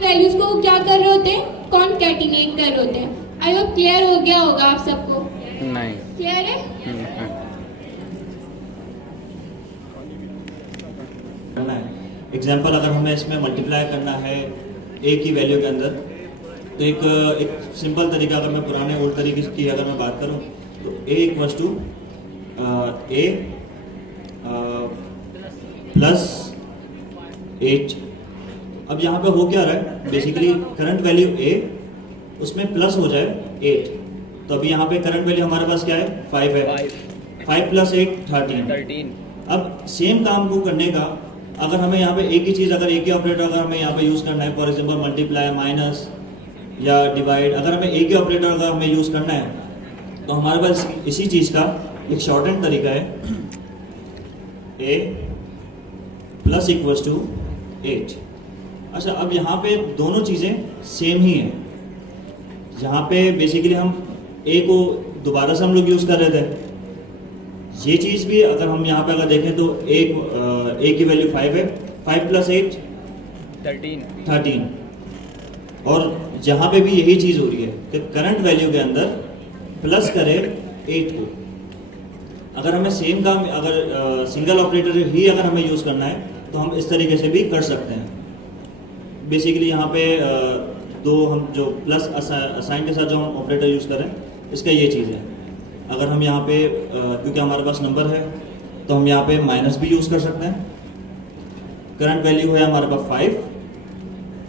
Values को क्या कर रहे होते हैं, कॉन्कैटिनेट कर रहे होते हैं। आई होप क्लियर हो गया होगा आप सबको। नहीं। क्लियर है? करना है। एग्जाम्पल अगर हमें इसमें मल्टीप्लाई करना है ए की वैल्यू के अंदर, तो एक सिंपल तरीका, अगर मैं पुराने ओल्ड तरीके की अगर मैं बात करूं तो ए इक्वल्स टू ए प्लस 8। अब यहाँ पे हो क्या रहा है, बेसिकली करंट वैल्यू ए उसमें प्लस हो जाए 8, तो अभी यहाँ पे करंट वैल्यू हमारे पास क्या है, 5 है। 5 प्लस 8 13। अब सेम काम को करने का अगर हमें यहाँ पे एक ही चीज़, अगर एक ही ऑपरेटर अगर हमें यहाँ पे यूज़ करना है, फॉर एग्जांपल मल्टीप्लाई, माइनस या डिवाइड, अगर हमें एक ही ऑपरेटर अगर हमें यूज़ करना है, तो हमारे पास इसी चीज़ का एक शॉर्टेंड तरीका है, ए प्लस इक्वल्स टू 8। अच्छा, अब यहाँ पे दोनों चीज़ें सेम ही हैं। यहाँ पे बेसिकली हम ए को दोबारा से हम लोग यूज़ कर रहे थे, ये चीज़ भी अगर हम यहाँ पे अगर देखें तो ए की वैल्यू 5 है, 5 प्लस 8 13। और यहाँ पे भी यही चीज़ हो रही है कि करंट वैल्यू के अंदर प्लस करे 8 को। अगर हमें सेम काम, अगर सिंगल ऑपरेटर ही अगर हमें यूज़ करना है, तो हम इस तरीके से भी कर सकते हैं। बेसिकली यहाँ पे दो हम जो प्लस असाइन के साथ जो हम ऑपरेटर यूज़ करें, इसका ये चीज़ है। अगर हम यहाँ पे क्योंकि हमारे पास नंबर है, तो हम यहाँ पे माइनस भी यूज़ कर सकते हैं। करंट वैल्यू है हमारे पास 5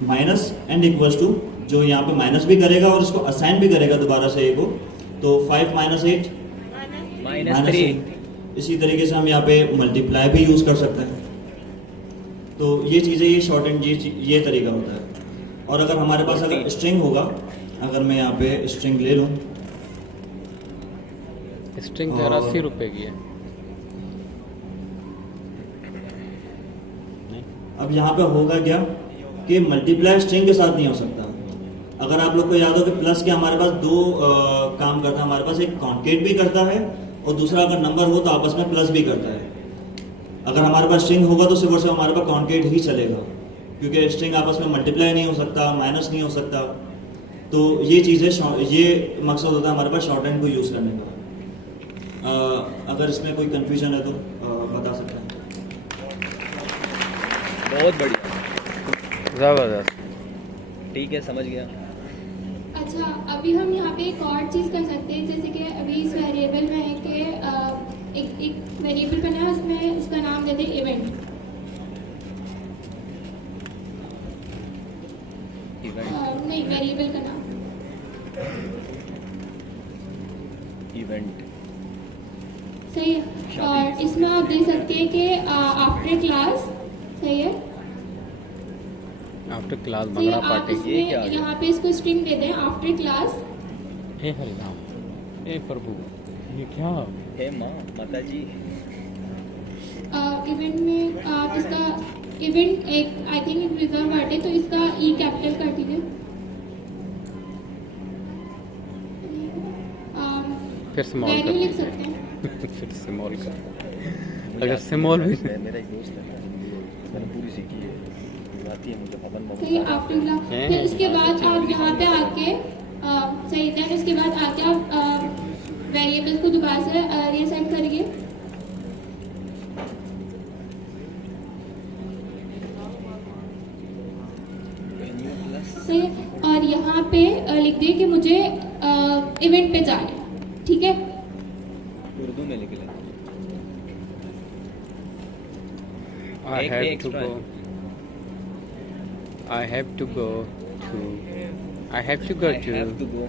माइनस एंड इक्वल्स टू, जो यहाँ पे माइनस भी करेगा और इसको असाइन भी करेगा दोबारा से ए को, तो 5 माइनस 8 -3। इसी तरीके से हम यहाँ पे मल्टीप्लाई भी यूज़ कर सकते हैं। तो ये चीज़ें, ये शॉर्ट एंड ये तरीका होता है। और अगर हमारे पास अगर स्ट्रिंग होगा, अगर मैं यहाँ पे स्ट्रिंग ले लूँ, स्ट्रिंग 80 रुपए की है। अब यहाँ पे होगा क्या कि मल्टीप्लाई स्ट्रिंग के साथ नहीं हो सकता। अगर आप लोग को याद हो कि प्लस के हमारे पास दो काम करता है, हमारे पास एक कॉन्केट भी करता है और दूसरा अगर नंबर हो तो आपस में प्लस भी करता है। अगर हमारे पास स्ट्रिंग होगा तो सिर्फ और सिर्फ हमारे पास कॉन्केट ही चलेगा, क्योंकि स्ट्रिंग आपस में मल्टीप्लाई नहीं हो सकता, माइनस नहीं हो सकता। तो ये चीज़ें, ये मकसद होता है हमारे पास शॉर्ट हैंड को यूज़ करने का। अगर इसमें कोई कंफ्यूजन है तो बता सकते हैं। बहुत बढ़िया, ज़बरदस्त, ठीक है, समझ गया। अच्छा, अभी हम यहाँ पे एक और चीज़ कर सकते हैं, जैसे कि अभी इस वेरिएबल में है कि एक वेरिएबल बना है, उसमें उसका नाम देते हैं इवेंट। नहीं, वेरिएबल का नाम इवेंट, सही है। और इसमें आप देख सकते हैं कि आफ्टर क्लास, सही है, आफ्टर क्लास सही है। बंगड़ा आप पार्टी। इसमें यहाँ पे इसको स्ट्रिंग दे दें, आफ्टर क्लास। हे हरि राम, हे प्रभु, ये क्या? हे माँ माता जी। इवेंट में आप इसका इवेंट एक आई थिंक एक रिजर्व वर्ड है, तो इसका ई कैपिटल कर दीजिए। फिर स्मॉल वैल्यू कर लिख सकते हैं। फिर स्मॉल कर, अगर स्मॉल भी मेरा एक दोस्त है, मैंने पूरी सीखी है, आती है मुझे पता नहीं। सही, आफ्टर क्लास। फिर उसके बाद आप यहाँ पे आके सही है, उसके बाद आके आप वेरिएबल्स को दोबारा से रीसेट करिए। सही, और यहाँ पे लिख दिए कि मुझे इवेंट पे जाना है, ठीक है। उर्दू में लिख लें। I have to go. I have to go to. I have to go to. I have to go.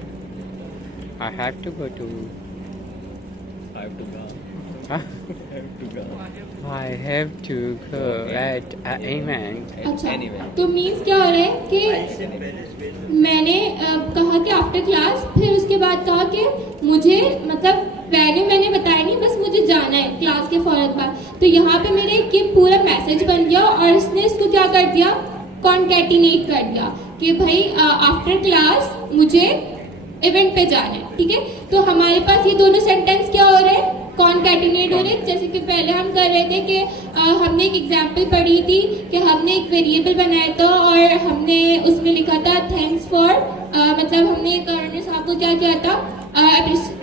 I have to go to. I have to go. Huh? I have to go. I have to go at an event. अच्छा, Anyway. तो means क्या हो रहा है कि मैंने कहा कि आफ्टर क्लास, फिर उसके बाद कहा कि मुझे, मतलब वैल्यू मैंने बताया नहीं, बस मुझे जाना है क्लास के फौरन बाद। तो यहाँ पे मेरे कि पूरा मैसेज बन गया और इसने इसको क्या कर दिया, कॉन्कैटिनेट कर दिया कि भाई आफ्टर क्लास मुझे इवेंट पे जाना है, ठीक है। तो हमारे पास ये दोनों सेंटेंस क्या हो रहे हैं, कॉन्कैटिनेट हो रहे हैं। जैसे कि पहले हम कर रहे थे कि हमने एक एग्जांपल पढ़ी थी कि हमने एक वेरिएबल बनाया था और हमने उसमें लिखा था थैंक्स फॉर, मतलब हमने गवर्नर साहब को क्या किया था,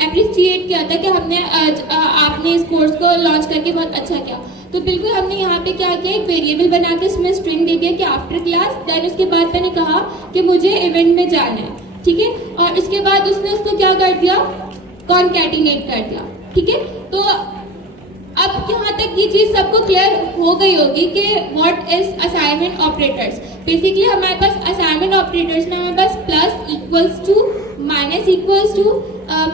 अप्रिशिएट किया था कि हमने आपने इस कोर्स को लॉन्च करके बहुत अच्छा किया। तो बिल्कुल हमने यहाँ पे क्या किया, एक वेरिएबल बना के उसमें स्ट्रिंग दे दिया कि आफ्टर क्लास, देन उसके बाद मैंने कहा कि मुझे इवेंट में जाना है, ठीक है, और उसके बाद उसने उसको क्या कर दिया, कॉन्कैटिनेट कर दिया, ठीक है। तो अब यहाँ तक ये चीज सबको क्लियर हो गई होगी कि what is assignment operators. Basically हमारे पास असाइनमेंट ऑपरेटर्स में हमारे पास plus equals to, minus equals to,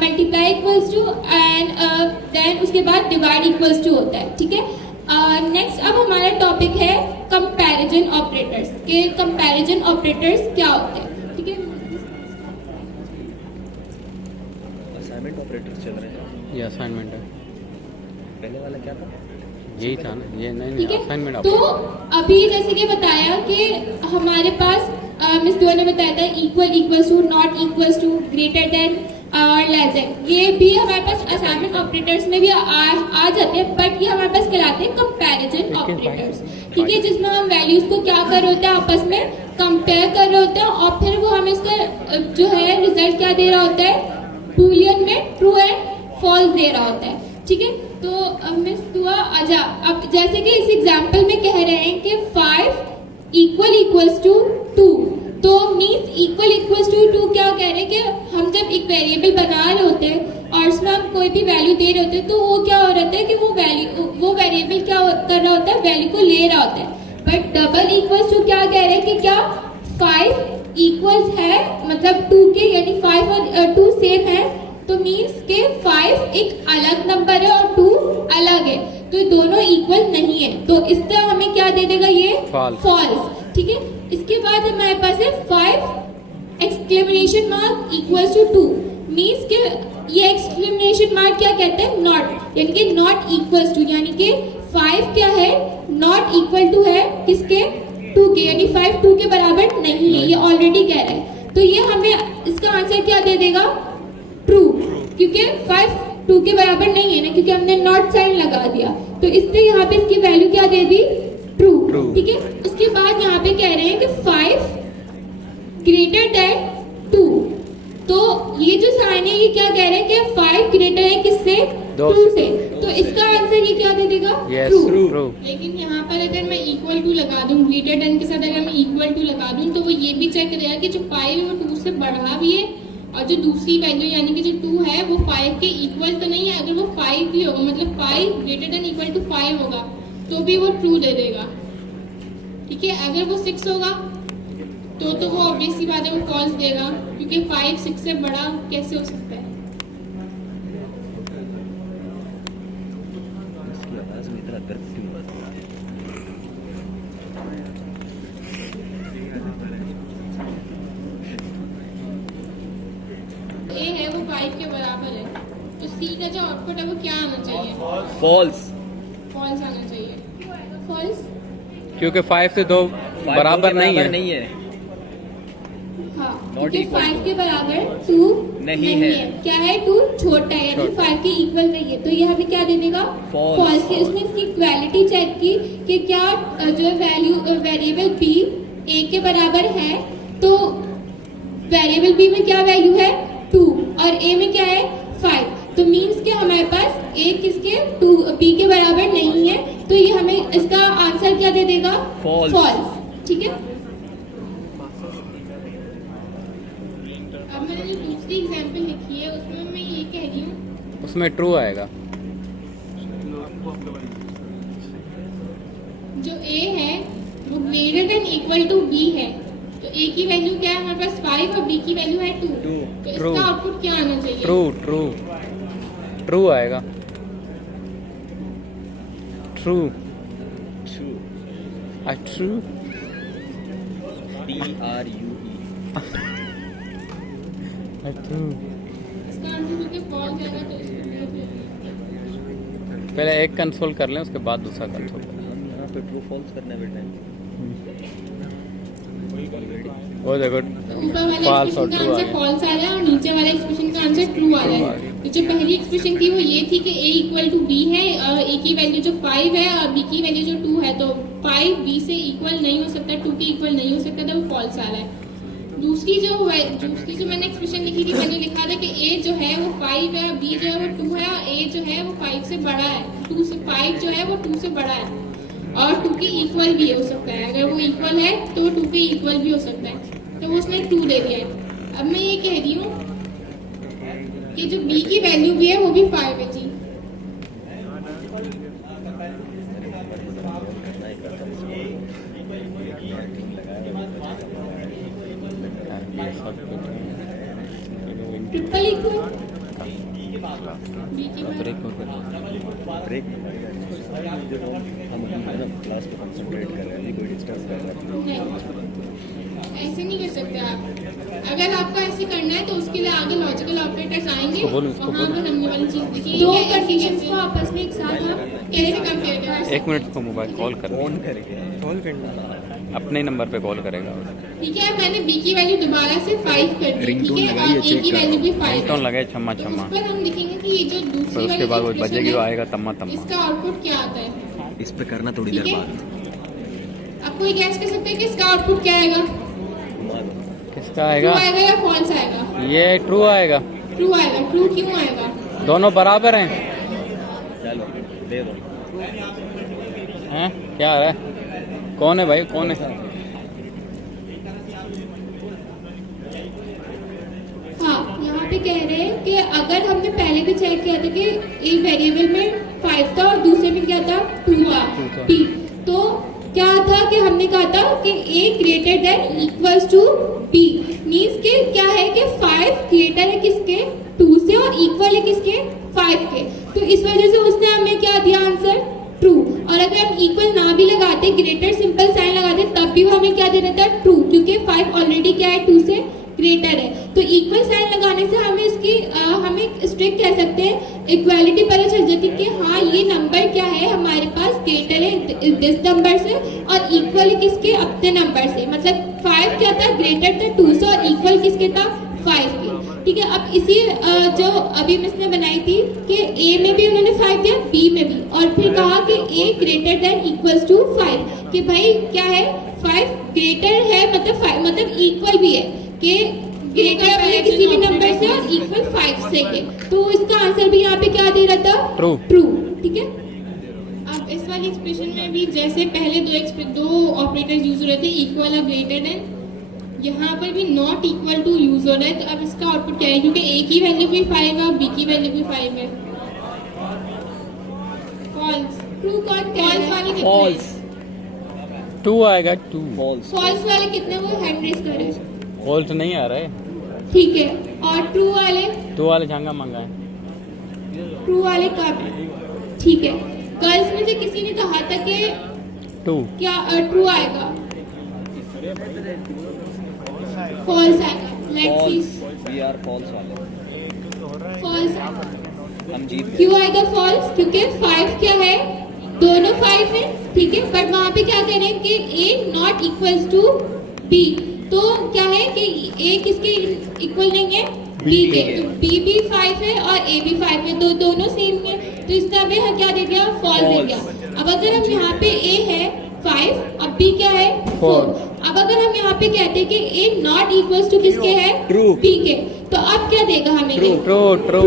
multiply equals to and then उसके बाद डिवाइड इक्वल्स टू होता है, ठीक है। नेक्स्ट अब हमारा टॉपिक है कंपैरिजन ऑपरेटर्स के कंपैरिजन ऑपरेटर्स क्या होते हैं, ठीक है। असाइनमेंट ऑपरेटर्स चल रहे हैं। ये असाइनमेंट है, पहले वाला क्या था? यही था ना, ये नहीं ठीक नहीं है। असाइनमेंट तो ऑपरेटर। अभी जैसे कि बताया कि हमारे पास मिस दुआ ने बताया था equal, equals to, not equals to, greater than और लेस देन, ये भी हमारे पास असाइनमेंट ऑपरेटर्स में भी आ जाते हैं, बट ये हमारे पास कहलाते हैं कंपैरिजन ऑपरेटर्स, ठीक है, जिसमें हम वैल्यूज को क्या कर रहे होते हैं, आपस में कंपेयर कर रहे होते हैं और फिर वो हमें इसका जो है रिजल्ट क्या दे रहा होता है, बूलियन में ट्रू एंड फॉल्स दे रहा होता है, ठीक है। तो मिस दुआ आजा, अब जैसे कि इस एग्जांपल में कह रहे हैं कि 5 इक्वल इक्वल्स टू 2, तो मीन्स इक्वल इक्वल्स टू 2 क्या कह रहे हैं कि हम जब एक वेरिएबल बना रहे होते हैं और उसमें हम कोई भी वैल्यू दे रहे होते हैं तो वो क्या हो रहा है कि वो वेरिएबल क्या कर रहा होता है, वैल्यू को ले रहा होता है। बट डबल इक्वल्स टू क्या कह रहे हैं कि क्या 5 इक्वल्स है, मतलब 2 के, यानी 5 और 2 सेम है, तो मीन्स के 5 एक अलग नंबर है और 2 अलग है, तो दोनों इक्वल नहीं है, तो इस तरह हमें क्या दे देगा, ये फॉल्स, ठीक है। इसके बाद हमारे पास है 5 exclamation mark equals to 2, means के ये एक्सक्लेमेशन मार्क क्या कहते हैं, नॉट, यानी कि नॉट इक्वल्स टू, यानी कि 5 क्या है, नॉट इक्वल टू है किसके, 2 के, यानी 5 2 के बराबर नहीं है, ये ऑलरेडी कह रहा है, तो ये हमें इसका आंसर क्या दे देगा, ट्रू, क्योंकि 5 2 के बराबर नहीं है ना, क्योंकि हमने नॉट साइन लगा दिया, तो इसलिए यहाँ पे इसकी वैल्यू क्या दे दी, ट्रू, ठीक है। उसके बाद यहाँ पे कह रहे हैं कि 5 ग्रेटर देन 2, तो ये जो साइन है ये क्या कह रहे हैं कि 5 ग्रेटर है किससे, 2 से, तो इसका आंसर ये क्या दे देगा, ट्रू। लेकिन यहाँ पर अगर मैं इक्वल टू लगा दूं, ग्रेटर देन के साथ अगर मैं इक्वल टू लगा दूं, तो वो ये भी चेक करेगा कि जो 5 है वो 2 से बड़ा भी है और जो दूसरी वैल्यू यानी कि जो 2 है वो 5 के इक्वल तो नहीं है। अगर वो 5 भी होगा, मतलब 5 ग्रेटर देन इक्वल टू 5 होगा, तो भी वो ट्रू दे देगा, ठीक है। अगर वो 6 होगा तो वो ऑब्वियस सी बात है, वो फॉल्स देगा, क्योंकि 5 6 से बड़ा कैसे हो सकता है। इसकी आवाज में इतना दर्द क्यों हो रहा है? ए है वो 5 के बराबर है, तो सी का जो आउटपुट है वो क्या आना चाहिए, फॉल्स। फॉल्स आना चाहिए, फॉल्स, क्योंकि 5 से 2 बराबर नहीं है, हाँ, Not क्योंकि equal 5 to. के बराबर 2 नहीं है। क्या है, 2 छोटा है, यानी 5 के इक्वल नहीं है, तो ये हमें क्या दे देगा, False. फॉल्स की। उसने इसकी इक्वालिटी चेक की कि क्या जो वैल्यू वेरिएबल बी ए के बराबर है, तो वेरिएबल बी में क्या वैल्यू है, 2 और ए में क्या है, 5, तो मीन्स के हमारे पास ए किसके, 2 बी के बराबर नहीं है, तो ये हमें इसका आंसर क्या दे देगा, False. फॉल्स, ठीक है। अब मैंने जो दूसरी एग्जांपल लिखी है उसमें मैं ये कह रही हूँ, उसमें ट्रू आएगा। जो ए है वो greater than equal to B है, तो ए की वैल्यू क्या है हमारे पास 5 और बी की वैल्यू है 2, तो True. इसका आउटपुट क्या आना चाहिए, ट्रू आएगा, ट्रू ट्रू TRUE। इसका आंसर क्योंकि फॉल्स आएगा, तो पहले एक कंसोल कर लें, उसके बाद दूसरा कंसोल करें। हम यहाँ पे ट्रू फॉल्स करने बैठे हैं। वो देखो ऊपर वाले false और एक्सप्रेशन का true आ आंसर गया। फॉल्स आ रहा है और नीचे वाले एक्सप्रेशन का आंसर ट्रू आ रहा है, तो जो पहली एक्सप्रेशन थी वो ये थी कि a इक्वल टू बी है और a की वैल्यू जो 5 है और b की वैल्यू जो 2 है, तो 5 b से इक्वल नहीं हो सकता, 2 के इक्वल नहीं हो सकता था, वो फॉल्स आ रहा है। दूसरी जो मैंने एक्सप्रेशन लिखी थी, मैंने लिखा था कि a जो है वो 5 है, b जो है वो 2 है और a जो है वो 5 से बड़ा है, 2 से 5 जो है वो 2 से बड़ा है और 2 के इक्वल भी हो सकता है। अगर वो इक्वल है तो 2 के इक्वल भी हो सकता है, तो वो उसने 2 दे दिया है। अब मैं ये कह रही हूँ कि जो b की वैल्यू भी है वो भी 5 है जी। ट्रिपल इक्वल b की ब्रेक वैल्यू ब्रेक जब हम मतलब क्लास पे कंसंट्रेट कर रहे हैं, कोई डिस्टर्ब कर रहा है। नहीं, ऐसे नहीं कर सकते आप। अगर आपको ऐसे करना है तो उसके लिए आगे लॉजिकल ऑपरेटर्स आएंगे, उसको बोलो, उसको वहाँ बोलो। पर हमने वाली चीज लिखी दो है, कंडीशंस को आपस में एक साथ आप कैसे कंपेयर करें। 1 मिनट को मोबाइल कॉल कर, फोन करके कॉल करना, अपने नंबर पे कॉल करेगा। ठीक है, मैंने b की वैल्यू दोबारा से 5 कर दी, ठीक है, और a की वैल्यू भी 5 रिंगटोन है। लगाए छम्मा तो छम्मा, उस पर हम लिखेंगे कि ये जो फिर दूसरी उसके वाली बाद वो expression बजेगी, वो है, आएगा तम्मा तम्मा। इसका आउटपुट क्या आता है। इस पे करना थोड़ी देर ठीक है, बाद। आप कोई गैस कर सकते हैं कि इसका आउटपुट क्या आएगा, घुमा दो। किसका ट्रू आएगा? आएगा या फॉल्स आएगा। ये ट्रू आएगा। ट्रू आएगा। ट्रू क्यों आएगा। दोनों बराबर हैं। चलो दे दो। हैं क्या आ रहा है? कौन है भाई, कौन है? हाँ, यहाँ पे कह रहे हैं कि अगर हमने पहले भी चेक किया था कि एक वेरिएबल में 5 था और दूसरे में क्या था 2 था p, तो क्या था कि हमने कहा था कि a greater than equals to b, means के क्या है कि 5 ग्रेटर है किसके 2 से और इक्वल है किसके 5 के, तो इस वजह से उसने हमें क्या दिया आंसर ट्रू। और अगर हम इक्वल ना भी लगाते, ग्रेटर सिंपल साइन लगाते, तब भी वो हमें क्या दे देता है ट्रू, क्योंकि 5 ऑलरेडी क्या है 2 से ग्रेटर है। तो इक्वल साइन लगाने से हमें इसकी हमें स्ट्रिक्ट कह सकते हैं, इक्वालिटी पता चल जाती है कि हाँ ये नंबर क्या है हमारे पास ग्रेटर है दिस नंबर से और इक्वल है किसके अपने नंबर से, मतलब 5 क्या था ग्रेटर था 2 से और इक्वल किसके था 5 के। ठीक है, अब इसी जो अभी मिस ने बनाई थी कि a में भी उन्होंने 5 दिया, b में भी, और फिर कहा कि a greater than equals to 5, कि भाई क्या है 5 ग्रेटर है मतलब 5 मतलब इक्वल भी है कि ग्रेटर पहले किसी भी नंबर से और इक्वल 5 से के, तो इसका आंसर भी यहाँ पे क्या दे रहा था ट्रू। ट्रू। ठीक है, अब इस वाली एक्सप्रेशन में भी जैसे पहले दो ऑपरेटर्स यूज हो रहे थे, इक्वल और ग्रेटर देन, यहाँ पर भी नॉट इक्वल टू यूज हो रहा है। तो अब इसका आउटपुट क्या है, क्योंकि a की वैल्यू भी 5 है और b की वैल्यू भी 5 है। फॉल्स। ट्रू कौन कह रहा फॉल्स है? वाली कितने फॉल्स 2 आएगा 2। फॉल्स फॉल्स वाले कितने वो हैंड रेस करे, फॉल्ट नहीं आ रहा है। ठीक है, और ट्रू वाले 2 वाले झांगा मंगा है। ट्रू वाले का ठीक है। गर्ल्स में से किसी ने कहा था कि 2 क्या ट्रू आएगा, फॉल्स आएगा, let's see, false we are false वाले, फॉल्स। हम जीत गए। क्यों आएगा फॉल्स, क्योंकि 5 क्या है दोनों 5 है, ठीक है, बट वहां पे क्या करें कि a not equals to b, तो क्या है कि a किसके इक्वल नहीं है b के, तो b भी 5 है और a भी 5 है, तो दोनों सेम है, तो इसका हमें क्या दे दिया फॉल्स दे दिया। अब अगर हम यहाँ पे a है 5 और b क्या है 4, अब अगर हम यहाँ पे कहते हैं कि a नॉट इक्वल्स टू किसके है True. b के, तो अब क्या देगा हमें ये? True true.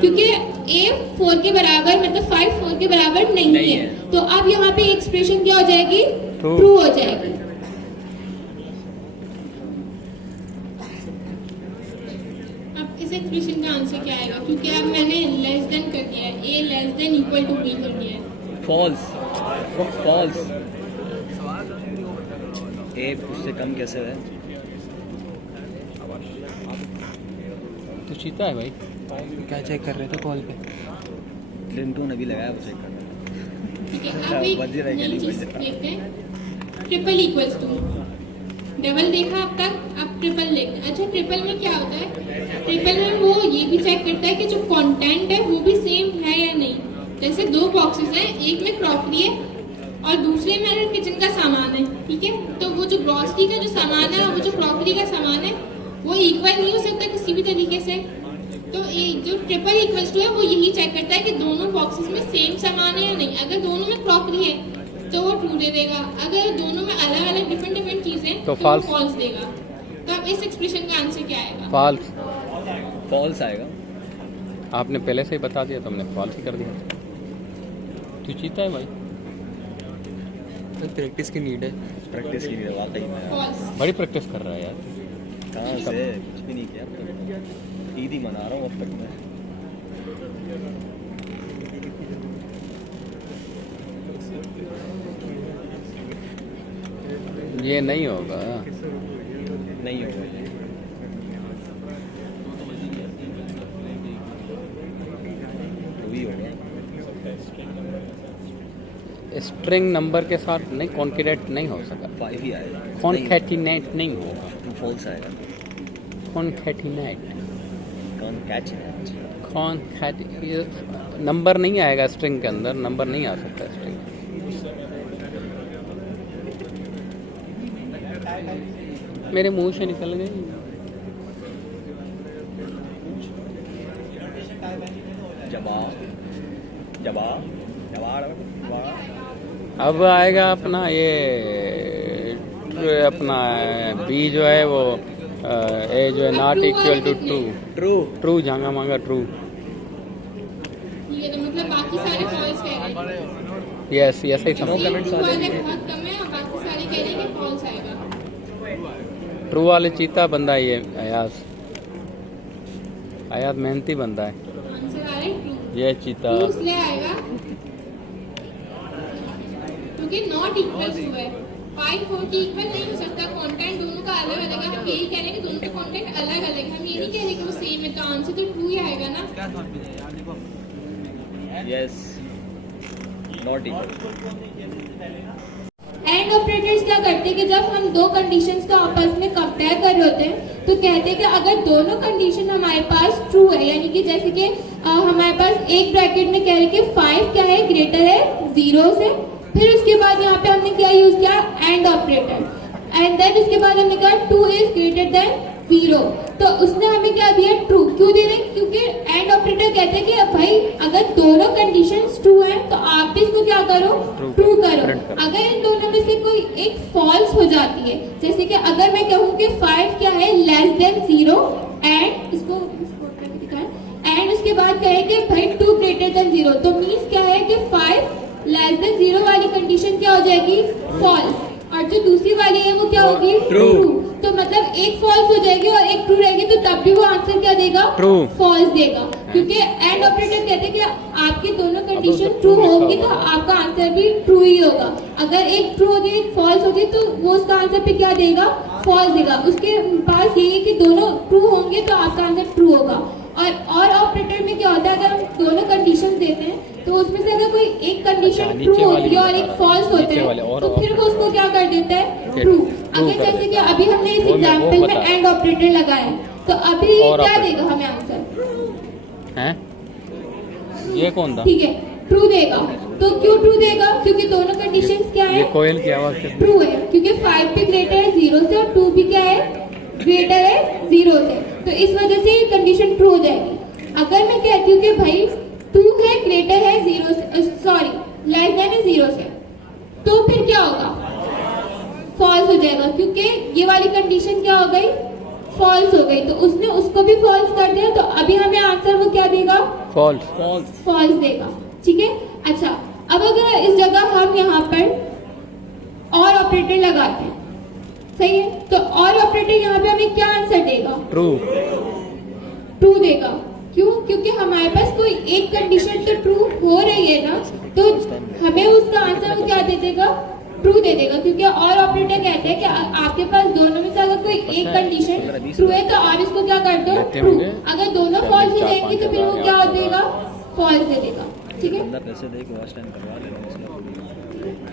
क्योंकि a 4 के बराबर मतलब 5 4 के बराबर नहीं है, तो अब यहाँ पे एक्सप्रेशन क्या हो जाएगी True. ट्रू हो जाएगी। अब इस एक्सप्रेशन का आंसर क्या आएगा, क्योंकि अब मैंने लेस देन कर दिया है, a less than equal to b कर दिया है। फॉल्स फॉल्स ए उससे कम कैसे है। तू चीता है भाई। क्या चेक कर रहे थे कॉल पे? रिंगटोन अभी लगाया वो चेक करना। ठीक है, अब एक बज रहा है कि नई नहीं चीज बज रहा? देखते हैं, ट्रिपल इक्वल्स टू। डबल देखा अब तक, अब ट्रिपल देखते हैं। अच्छा, ट्रिपल में क्या होता है, ट्रिपल में वो ये भी चेक करता है कि जो कंटेंट है वो भी सेम है या नहीं। जैसे 2 बॉक्सेस हैं, एक में क्रॉकरी है और दूसरे में अगर किचन का सामान है, ठीक है, तो वो जो ग्रॉसरी का जो सामान है और वो जो क्रॉकरी का सामान है वो इक्वल नहीं हो सकता किसी भी तरीके से। तो जो ट्रिपल इक्वल्स टू है वो यही चेक करता है कि दोनों बॉक्सेस में सेम सामान है या नहीं। अगर दोनों में क्रॉकरी है तो वो ट्रू दे देगा, अगर दोनों में अलग अलग डिफरेंट चीजें तो वो false। फॉल्स देगा। तो अब इस एक्सप्रेशन का आंसर क्या आएगा? फॉल्स। फॉल्स आएगा। आपने पहले से ही बता दिया तो हमने फॉल्स ही कर दिया। तू चीता है भाई, तो प्रैक्टिस की नीड है। प्रैक्टिस की है वाकई में यार। फॉल्स। बड़ी प्रैक्टिस कर रहा है यार। कहाँ से? कुछ भी नहीं किया अब तक। ईद ही मना रहा हूँ अब तक मैं। ये नहीं होगा। नहीं होगा। वही होगा। स्ट्रिंग नंबर के साथ नहीं, कॉन्केटेट नहीं हो सका। 5 ही आएगा। कॉन्कैटिनेट नहीं होगा। तो फॉल्स आएगा। Concatenate concatenate. नंबर नहीं आएगा स्ट्रिंग के अंदर, नंबर नहीं आ सकता स्ट्रिंग। मेरे मुंह से निकल गई। अब आएगा अपना ये अपना बी जो है वो ए जो है not equal to true. True जांगा मांगा ट्रू। ये तो मतलब बाकी सारे फॉल्स कह रहे हैं। यस यस ही समझ। ट्रू वाले बहुत कम है और बाकी सारे कह रहे हैं कि फॉल्स आएगा। ट्रू वाले चीता बंदा ये अयाज। अयाज मेहनती बंदा है। आंसर आ रहा है ट्रू। ये चीता ट्रू इसलिए आएगा क्योंकि नॉट इक्वल टू है। 5 4 की इक्वल नहीं हो सकता। कंटेंट दोनों का अलग अलग है। हम यही कह रहे हैं कि दोनों का कंटेंट अलग अलग है। हम ये नहीं कह रहे कि वो सेम है। तो आंसर तो ट्रू ही आएगा ना। Yes not equal. And operators क्या करते हैं कि जब हम दो कंडीशंस को आपस में कंपेयर कर रहे होते हैं तो कहते हैं कि अगर दोनों कंडीशन हमारे पास ट्रू है, यानी कि जैसे कि हमारे पास एक ब्रैकेट में कह रहे कि 5 क्या है, ग्रेटर है 0 से। फिर उसके बाद यहाँ पे हमने क्या यूज किया, एंड ऑपरेटर। एंड देन उसके बाद हमने कहा 2 इज ग्रेटर देन 0। तो उसने हमें क्या दिया, ट्रू। क्यों दे रहे हैं? क्योंकि एंड ऑपरेटर कहते हैं कि भाई अगर दोनों कंडीशंस ट्रू हैं तो आप भी इसको क्या करो, ट्रू करो। अगर इन दोनों में से कोई एक फॉल्स हो जाती है, जैसे कि अगर मैं कहूँ कि 5 क्या है, लेस देन 0 एंड इसको एंड उसके बाद कहे कि भाई 2 ग्रेटर देन 0, तो मीन्स क्या है कि 5 लेस देन 0 वाली कंडीशन क्या हो जाएगी, फॉल्स। और जो दूसरी वाली है वो क्या होगी, ट्रू। तो मतलब एक फॉल्स हो जाएगी और एक ट्रू रहेगी, तो तब भी वो आंसर क्या देगा, ट्रू, फॉल्स देगा। क्योंकि एंड ऑपरेटर कहते हैं कि आपकी दोनों कंडीशन ट्रू होगी तो आपका आंसर भी ट्रू ही होगा। अगर एक ट्रू होगी एक फॉल्स होगी तो वो उसका आंसर पे क्या देगा, फॉल्स देगा। उसके पास यही है कि दोनों ट्रू होंगे तो आपका आंसर ट्रू होगा। और ऑपरेटर में क्या होता है, अगर हम दोनों कंडीशन देते हैं तो उसमें से अगर कोई एक कंडीशन ट्रू होती है और एक फॉल्स होते हैं तो फिर वो उसको क्या कर देता है, ट्रू। अगर जैसे कि अभी हमने इस एग्जांपल में एंड ऑपरेटर लगाया तो अभी क्या देगा हमें आंसर, हैं? ये कौन था? ठीक है, ट्रू देगा। तो क्यों ट्रू देगा, क्योंकि दोनों कंडीशंस क्या है, ये कोयल की आवाज कैसे? ट्रू है। क्योंकि 5 भी ग्रेटर है 0 से और 2 भी क्या है, ग्रेटर है 0 से। तो इस वजह से ये कंडीशन ट्रू हो जाएगी। अगर मैं कहती हूँ कि भाई 2 है ग्रेटर है 0 से, सॉरी लेस देन है 0 से, तो फिर क्या होगा, फॉल्स हो जाएगा। क्योंकि ये वाली कंडीशन क्या हो गई, फॉल्स हो गई। तो उसने उसको भी फॉल्स कर दिया, तो अभी हमें आंसर वो क्या देगा, फॉल्स। फॉल्स देगा। ठीक है। अच्छा, अब अगर इस जगह हम यहाँ पर और ऑपरेटर लगाते हैं, सही है, तो और ऑपरेटर यहाँ पे हमें क्या आंसर देगा, ट्रू। ट्रू देगा। क्यों? क्योंकि हमारे पास कोई एक कंडीशन तो ट्रू हो रही है ना, तो हमें उसका आंसर वो क्या दे देगा, ट्रू दे देगा। क्योंकि और ऑपरेटर कहते हैं कि आपके पास दोनों में से अगर कोई एक कंडीशन ट्रू है तो आप इसको क्या कर दो, ट्रू। अगर दोनों फॉल्स हो जाएंगे तो फिर वो क्या हो देगा, फॉल्स दे देगा। ठीक है। बंदा पैसे दे के वॉच टाइम करवा लेना इसका।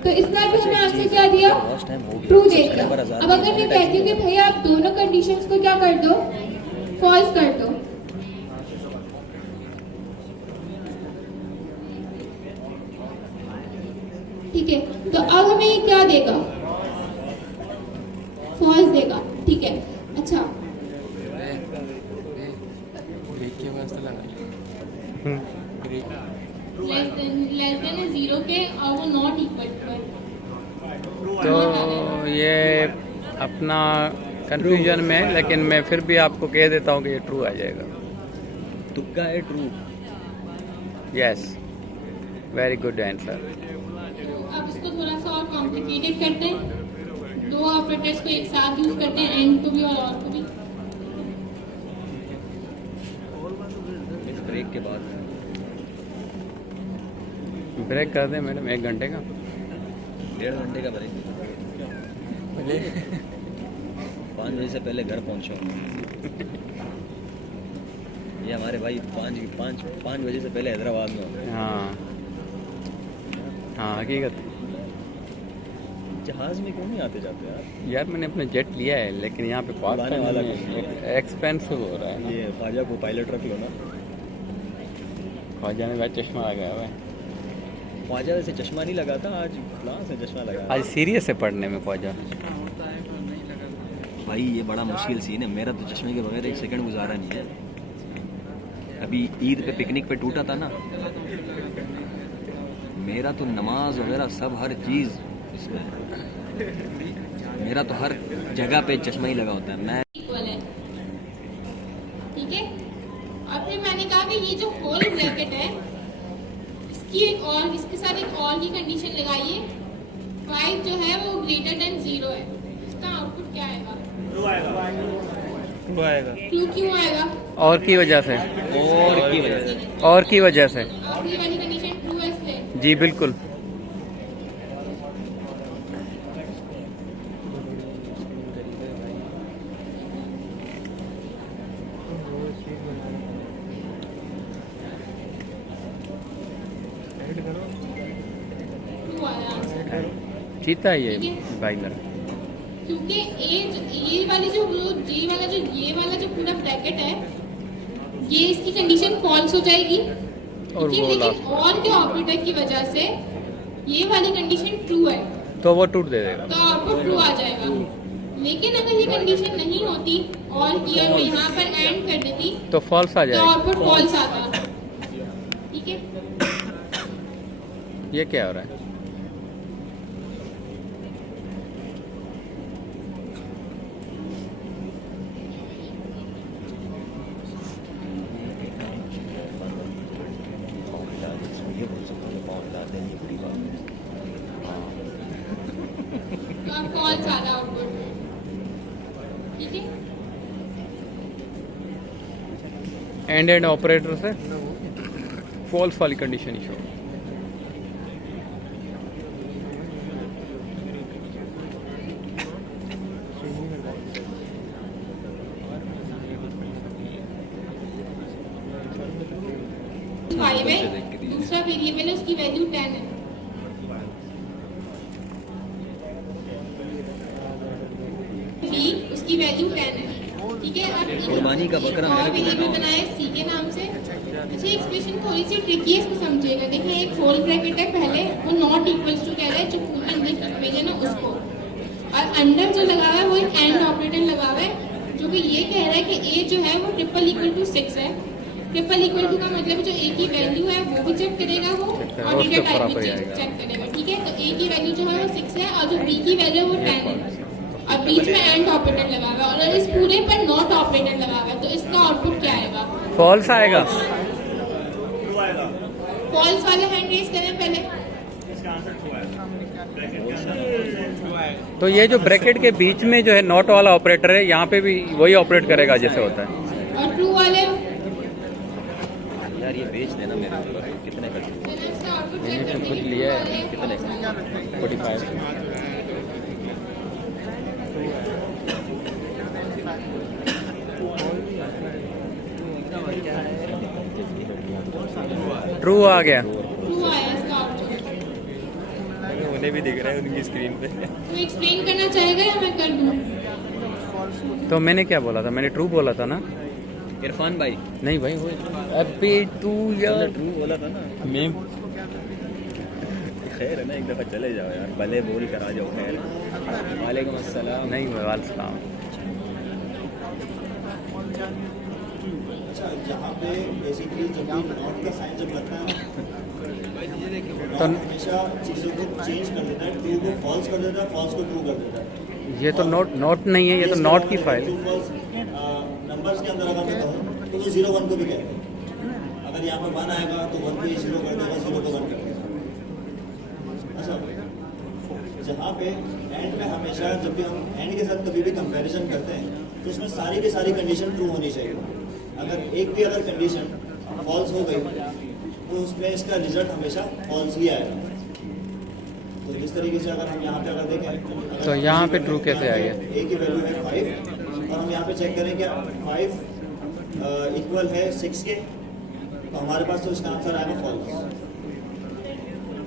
तो इस बार भी हमें आंसर क्या दिया, वॉच टाइम हो गया, ट्रू दे दिया। सब्सक्राइबर 1000 अब अगर मैं कहती हूँ कि भैया आप दोनों कंडीशंस को क्या कर दो, फॉल्स कर दो, ठीक है, तो अब हमें ये क्या देगा, फॉल्स देगा। ठीक है। अच्छा, ब्रेक की आवाज तो लगा लेस देन है 0 के और वो नॉट इक्वल टू है। तो ये अपना कंफ्यूजन में, लेकिन मैं फिर भी आपको कह देता हूँ कि ये ट्रू आ जाएगा। तुक्का है true. Yes, very good answer. अब इसको थोड़ा सा और कॉम्प्लिकेटेड करते हैं, 2 ऑपरेटर्स को एक साथ यूज करते हैं, एंड को भी और को भी। इस ब्रेक के बाद ब्रेक कर दें मैडम, 1 घंटे का। 1.5 घंटे का ब्रेक। 5 बजे से पहले घर पहुंचा हूँ। ये हमारे भाई 5 बजे से पहले हैदराबाद में होंगे। हाँ हाँ, हकीकत। जहाज में क्यों नहीं आते जाते यार? यार मैंने अपना जेट लिया है, लेकिन यहाँ पे पास उड़ाने वाला कोई एक्सपेंसिव हो रहा है ना। ये ख्वाजा को पायलट रख लो ना। ख्वाजा में भाई चश्मा आ गया है। ख्वाजा वैसे चश्मा नहीं लगाता, आज क्लास है चश्मा लगा। आज सीरियस है पढ़ने में ख्वाजा। भाई ये बड़ा मुश्किल सीन है, मेरा तो चश्मे के बगैर 1 सेकंड गुजारा नहीं है। अभी ईद पे पिकनिक पे टूटा था ना, मेरा तो नमाज वगैरह सब हर चीज़ इसमें, मेरा तो हर जगह पे चश्मा ही लगा होता है। मैं इक्वल है, ठीक है। और फिर मैंने कहा कि ये जो होल ब्रैकेट है, इसकी एक और, इसके साथ एक और की कंडीशन लगाइए, 5 जो है वो ग्रेटर देन 0 है। इसका आउटपुट क्या आएगा? ट्रू आएगा। ट्रू क्यों आएगा? और की वजह से, और की वजह से और की वजह से। आखिरी वाली कंडीशन ट्रू है इसलिए। जी बिल्कुल। ट्रू आया आंसर, चीता है ये भाई मेरा। क्योंकि ये वाली जो ये वाला जो पूरा ब्रैकेट है, ये इसकी कंडीशन फॉल्स हो जाएगी, और ठीक है। वो लेकिन और के ऑपरेटर की वजह से ये वाली कंडीशन ट्रू है, तो वो टूट दे देगा। तो आउटपुट ट्रू आ जाएगा। लेकिन अगर ये कंडीशन नहीं होती और ये मैं यहाँ पर एंड कर देती, तो फॉल्स आ तो जाएगा। आउटपुट फॉल्स आता, ठीक है। ये क्या हो रहा है? ये बोल सकते हैं पाँव हिला दें, ये बड़ी बात है। तो अब फॉल्स आता आउटपुट, ठीक है। एंड ऑपरेटर से फॉल्स वाली कंडीशन ही शो। फाइव है, दूसरा वेरिएबल है, उसकी वैल्यू 10 है। बी, उसकी वैल्यू 10 है, ठीक है। अब कुर्बानी का बकरा और मेरे को वेरिएबल बनाओ। बनाया सी के नाम से। अच्छा, एक्सप्रेशन थोड़ी सी ट्रिकी है, इसको समझिएगा। देखिए, एक होल ब्रैकेट है, पहले वो नॉट इक्वल्स टू कह रहा है, जो पूरे अंदर की इमेज है ना उसको, और अंदर जो लगा हुआ है वो एक एंड ऑपरेटर लगा हुआ है, जो कि ये कह रहा है कि ए जो है वो ट्रिपल इक्वल टू 6 है। ट्रिपल इक्वल टू का मतलब जो ए की वैल्यू है वो भी चेक करेगा वो, और डेटा टाइप भी चेक करेगा, ठीक है। तो ए की वैल्यू जो है वो 6 है, और जो बी की वैल्यू है वो 10 है, और बीच में एंड ऑपरेटर लगा हुआ है, और इस पूरे पर नॉट ऑपरेटर लगा हुआ है। तो इसका आउटपुट क्या आएगा? फॉल्स आएगा। फॉल्स वाले हैंड रेज करें पहले। तो ये जो ब्रैकेट के बीच में जो है नॉट वाला ऑपरेटर है, यहाँ पे भी वही ऑपरेट करेगा जैसे होता है। और ट्रू वाले यार ये बेच देना मेरे को, कितने का? इसका आउटपुट मैंने चेक तो करते खुद हैं। लिया है। कितने का? 45। ट्रू आ गया। ट्रू आया इसका आउटपुट। उन्हें भी दिख रहा है उनकी स्क्रीन पे। तो एक्सप्लेन करना चाहेगा या मैं कर दूं? तो मैंने क्या बोला था? मैंने ट्रू बोला था ना। इरफान भाई नहीं भाई, वो अबे तू यार ट्रू बोला था ना। मैं खैर है ना, एक दफ़ा चले जाओ यार, भले बोल कर आ जाओ। खैर, वालेकुम अस्सलाम। नहीं, वालेकुम सलाम। अच्छा, यहाँ पे बेसिकली जब भी नॉट का साइन जब लगता है ना, तो नॉट हमेशा चीज़ों को चेंज कर देता है, ट्रू को फॉल्स कर देता है, फॉल्स को ट्रू कर देता है। ये तो नोट नहीं है, ये तो नॉट की फाइल है। नंबर्स के अंदर अगर मैं कहूँ तो वो 0 1 को भी कहते हैं। अगर यहाँ पे 1 आएगा तो 1 को 0 कर देगा, 0 को 1 कर देगा। अच्छा, जहाँ पे एंड में हमेशा जब भी हम एंड के साथ कभी भी कंपैरिजन करते हैं तो उसमें सारी की सारी कंडीशन ट्रू होनी चाहिए। अगर एक भी अगर कंडीशन फॉल्स हो गई तो उसमें इसका रिजल्ट हमेशा फॉल्स ही आएगा। तो जिस तरीके से अगर हम यहाँ पे अगर देखें, तो यहाँ पे ट्रू कैसे आएगा? ए की वैल्यू है 5 और हम यहाँ पे चेक करें क्या 5 इक्वल है 6 के, तो हमारे पास तो इसका आंसर आएगा फॉल्स।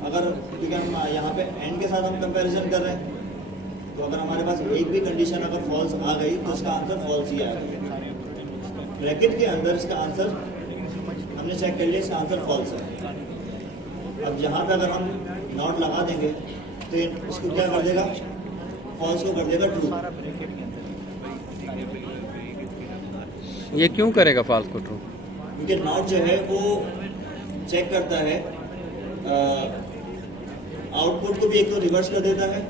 अगर क्योंकि हम यहाँ पे एंड के साथ हम कंपैरिजन कर रहे हैं, तो अगर हमारे पास एक भी कंडीशन अगर फॉल्स आ गई तो इसका आंसर फॉल्स ही आएगा। ब्रैकेट के अंदर इसका आंसर हमने चेक कर लिया, इसका आंसर फॉल्स है। अब यहाँ पे अगर हम नॉट लगा देंगे तो इसको क्या कर देगा, फॉल्स को कर देगा ट्रू। ये क्यों करेगा फॉल्स को ट्रू? क्योंकि नॉट जो है वो चेक करता है, आउटपुट को भी एक तो रिवर्स कर देता है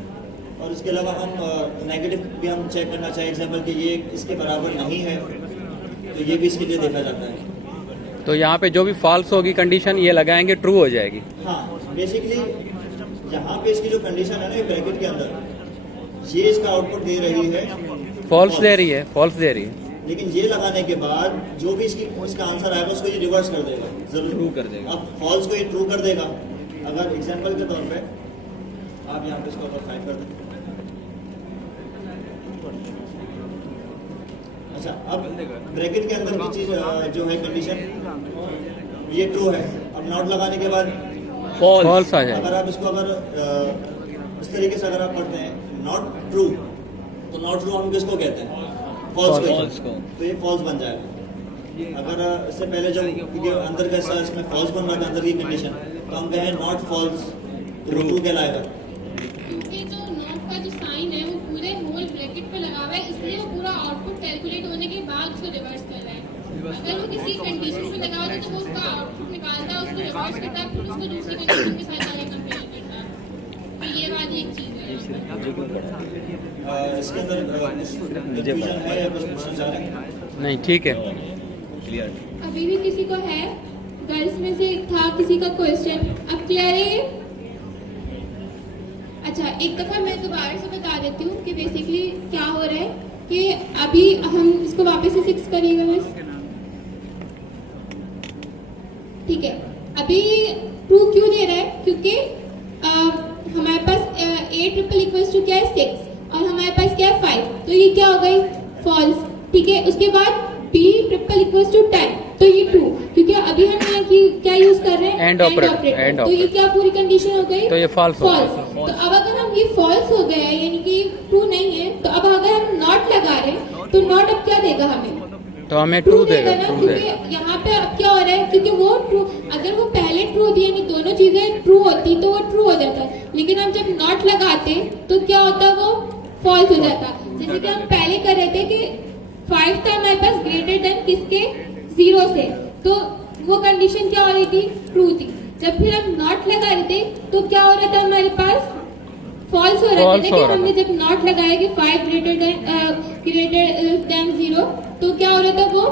और इसके अलावा हम नेगेटिव भी हम चेक करना चाहिए, एग्जाम्पल कि ये इसके बराबर नहीं है तो ये भी इसके लिए देखा जाता है। तो यहाँ पे जो भी फॉल्स होगी कंडीशन ये लगाएंगे ट्रू हो जाएगी। हाँ, बेसिकली यहाँ पे इसकी जो कंडीशन है ना ब्रैकेट के अंदर, ये इसका आउटपुट दे रही है फॉल्स दे रही है, फॉल्स दे रही है। लेकिन ये लगाने के बाद जो भी इसका आंसर आएगा उसको ये रिवर्स कर देगा, जरूर ट्रू कर देगा। अब फॉल्स को ये ट्रू कर देगा। अगर एग्जांपल के तौर पे आप यहाँ पे इसको ऊपर फाइंड कर दें। अच्छा, अब ब्रैकेट के अंदर की चीज जो है कंडीशन ये ट्रू है। अब नॉट लगाने के बाद फॉल्स आ जाएगा। अगर आप इसको अगर इस तरीके से अगर आप पढ़ते हैं नॉट ट्रू, तो नॉट ट्रू हम किसको कहते हैं, फॉल्स को। तो ये फॉल्स बन जाएगा। अगर इससे पहले जब क्योंकि अंदर का इसमें फॉल्स बन रहा था अंदर की कंडीशन, तो हम कहें नॉट फॉल्स, तो ट्रू कहलाएगा। क्योंकि जो नॉट का जो साइन है वो पूरे होल ब्रैकेट पे लगा हुआ है, इसलिए वो पूरा आउटपुट कैलकुलेट होने के बाद उसको रिवर्स कर रहा है। अगर वो किसी कंडीशन पे लगा होता तो वो उसका आउटपुट निकालता है, उसको रिवर्स करता है, फिर उसको दूसरी कंडीशन के साथ आगे कंपेयर करता है। तो ये वाली एक चीज़ है। इसके अंदर कंफ्यूजन है या कुछ क्वेश्चन आ रहे हैं? नहीं, ठीक है। अभी भी किसी को है? गर्ल्स में से था किसी का क्वेश्चन, अब क्लियर है ये? अच्छा, एक दफ़ा मैं दोबारा से बता देती हूँ कि बेसिकली क्या हो रहा है कि अभी हम इसको वापस से 6 करिएगा बस। ठीक है, अभी ट्रू क्यों दे रहा है? क्योंकि हमारे पास 8 ट्रिपल इक्वल्स टू क्या है 6 और हमारे पास क्या है 5, तो ये क्या हो गई फॉल्स। ठीक है, उसके बाद b ट्रिपल इक्वल्स टू 10, तो ये ट्रू, क्योंकि अभी हम यहाँ की क्या यूज कर रहे हैं, एंड ऑपरेटर। तो ये क्या पूरी कंडीशन हो गई, तो ये false हो गया। तो अब अगर हम ये फॉल्स हो गया है यानी कि ट्रू नहीं है, तो अब अगर हम नॉट लगा रहे हैं तो नॉट अब क्या देगा हमें, तो हमें ट्रू देगा, ना, ट्रू क्योंकि देगा। यहाँ पे अब क्या हो रहा है, क्योंकि वो ट्रू, अगर वो पहले ट्रू होती यानी दोनों चीजें ट्रू होती तो वो ट्रू हो जाता, लेकिन हम जब नॉट लगाते तो क्या होता, वो फॉल्स हो जाता। जैसे कि हम पहले कर रहे थे कि 5 था हमारे पास ग्रेटर देन किसके 0 से, तो वो कंडीशन क्या हो रही थी, ट्रू थी। जब फिर हम नॉट लगा रहे थे तो क्या हो रहा था हमारे पास, फॉल्स हो रहा था। लेकिन हमने जब नॉट लगाया कि 5 ग्रेटर देन 0, तो क्या हो रहा था, वो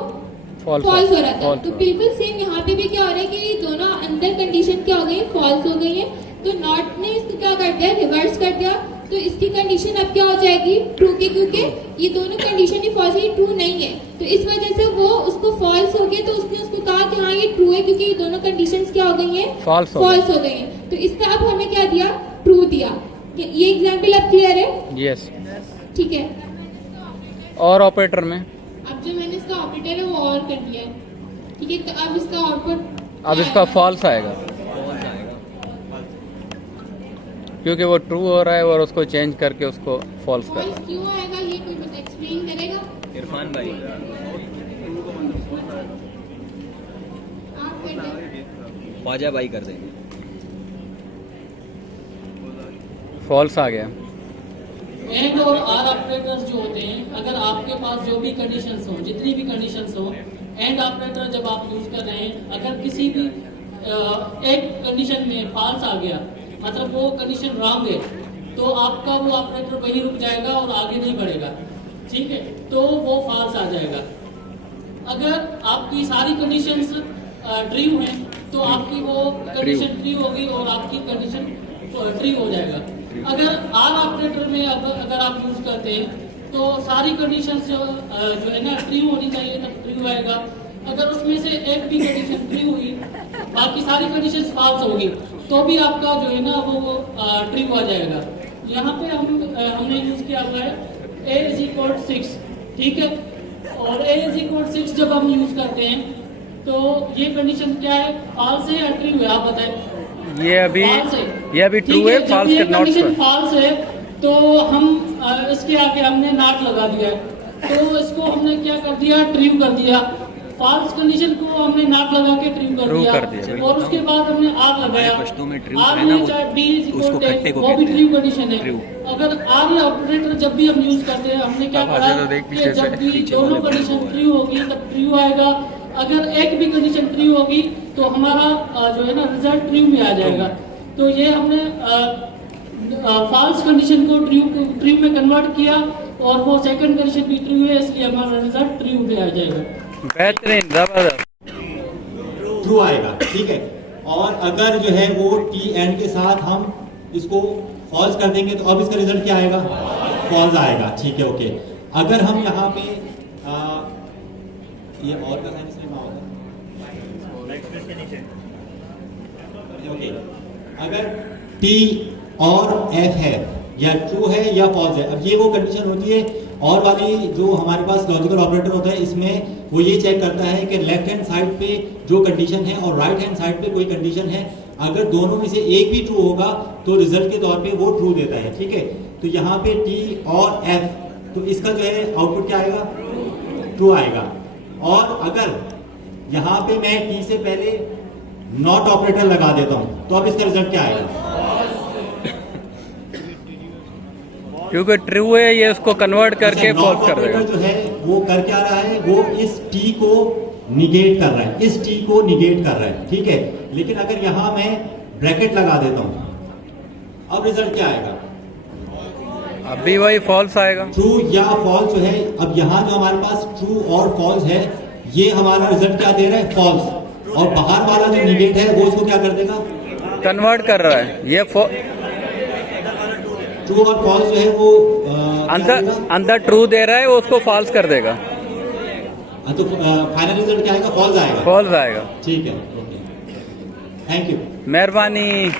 फॉल्स हो रहा था। तो बिल्कुल सेम यहाँ पे भी क्या हो रहा है कि ये दोनों अंदर कंडीशन क्या हो गई, फॉल्स हो गई है। तो नॉट ने इसको क्या कर दिया, रिवर्स कर दिया, तो इसकी कंडीशन अब क्या हो जाएगी, ट्रू की, क्योंकि ये दोनों कंडीशन ही फॉल्स है, ट्रू नहीं है। तो इस वजह से वो उसको फॉल्स हो गया, तो उसने उसको कहा कि हाँ ये ट्रू है, क्योंकि ये दोनों कंडीशंस क्या हो गई हैं, फॉल्स हो गई हैं। तो इसका अब हमें क्या दिया, ट्रू दिया। ये एग्जाम्पल अब क्लियर है? यस। ठीक है, और ऑपरेटर में अब जो मैंने इसका ऑपरेटर है वो और कर दिया है। ठीक है, तो अब इसका आउटपुट, अब इसका फॉल्स आएगा क्योंकि वो ट्रू हो रहा है और उसको चेंज करके उसको फॉल्स कर रहा फॉल्स क्यों आएगा ये कोई बता एक्सप्लेन करेगा? इरफान भाई आप कर दें। ख्वाजा भाई कर देंगे। फॉल्स आ गया। एंड और आर ऑपरेटर्स जो होते हैं, अगर आपके पास जो भी कंडीशंस हो, जितनी भी कंडीशंस हो, एंड ऑपरेटर जब आप यूज कर रहे हैं, अगर किसी भी एक कंडीशन में फॉल्स आ गया, मतलब वो कंडीशन रॉन्ग है, तो आपका वो ऑपरेटर वहीं रुक जाएगा और आगे नहीं बढ़ेगा, ठीक है, तो वो फॉल्स आ जाएगा। अगर आपकी सारी कंडीशंस ट्रू हैं तो आपकी वो कंडीशन ट्रू होगी और आपकी कंडीशन ट्रू हो जाएगा। अगर आर ऑपरेटर में अगर आप यूज करते हैं तो सारी कंडीशंस जो है ना ट्रू होनी चाहिए, तब ट्रू आएगा। अगर उसमें से एक भी कंडीशन ट्रू हुई, बाकी सारी कंडीशंस फॉल्स होगी, तो भी आपका जो है ना वो ट्रू आ जाएगा। यहाँ पे हमने यूज किया हुआ है a इज इक्वल 6, ठीक है, और a इज इक्वल 6 जब हम यूज करते हैं तो ये कंडीशन क्या है, फॉल्स है या ट्रू है, आप बताएं। ये अभी ट्रू है, फॉल्स के नॉट कंडीशन फॉल्स है तो हम इसके आगे हमने नॉट लगा दिया है, तो इसको हमने क्या कर दिया, ट्रू कर दिया। फॉल्स कंडीशन को हमने नॉट लगा के ट्रू कर दिया और उसके बाद हमने आर लगाया। पश्तो में ट्रू आर है ना, में चाहे बी उसको खट्टे को वो भी कहते ट्रू हैं। कंडीशन है। अगर आर ऑपरेटर जब भी हम यूज करते हैं, हमने क्या पढ़ा कि जब भी दोनों कंडीशन ट्रू होगी तब ट्रू आएगा। अगर एक भी कंडीशन ट्रू होगी तो हमारा जो है ना रिजल्ट ट्रू में आ जाएगा। तो ये हमने फॉल्स कंडीशन को ट्रू में कन्वर्ट किया और वो सेकंड कंडीशन भी ट्रू है, इसलिए हमारा रिजल्ट ट्रू में आ जाएगा। बेहतरीन, जबरदस्त, ट्रू आएगा, ठीक है। और अगर जो है वो टी एंड के साथ हम इसको फॉल्स कर देंगे तो अब इसका रिजल्ट क्या आएगा, फॉल्स आएगा, ठीक है, ओके। अगर हम यहाँ पे ये और का साइन इसमें क्या होगा, ओके। अगर टी और एफ है या ट्रू है या फॉल्स है, अब ये वो कंडीशन होती है। और वाली जो हमारे पास लॉजिकल ऑपरेटर होता है, इसमें वो ये चेक करता है कि लेफ्ट हैंड साइड पे जो कंडीशन है और राइट हैंड साइड पे कोई कंडीशन है, अगर दोनों में से एक भी ट्रू होगा तो रिजल्ट के तौर पे वो ट्रू देता है, ठीक है। तो यहाँ पे टी और एफ, तो इसका जो है आउटपुट क्या आएगा, ट्रू आएगा। और अगर यहाँ पे मैं टी से पहले नॉट ऑपरेटर लगा देता हूँ तो अब इसका रिजल्ट क्या आएगा, क्योंकि ट्रू है ये उसको कन्वर्ट करके फॉल्स कर देगा। जो है वो कर क्या रहा है, वो इस टी को निगेट कर रहा है, इस टी को निगेट कर रहा है, ठीक है। लेकिन अगर यहां मैं ब्रैकेट लगा देता हूं, अब रिजल्ट क्या आएगा, अभी वही फॉल्स आएगा। ट्रू या फॉल्स जो है, अब यहाँ जो हमारे पास ट्रू और फॉल्स है, ये हमारा रिजल्ट क्या दे रहा है, फॉल्स। और बाहर वाला जो निगेट है वो इसको क्या कर देगा, कन्वर्ट कर रहा है। ये ट्रू और फॉल्स जो है वो अंदर ट्रू दे रहा है, वो उसको फॉल्स कर देगा। तो फाइनल रिजल्ट क्या आएगा, फॉल्स आएगा, फॉल्स आएगा। ठीक है, ओके, थैंक यू, मेहरबानी।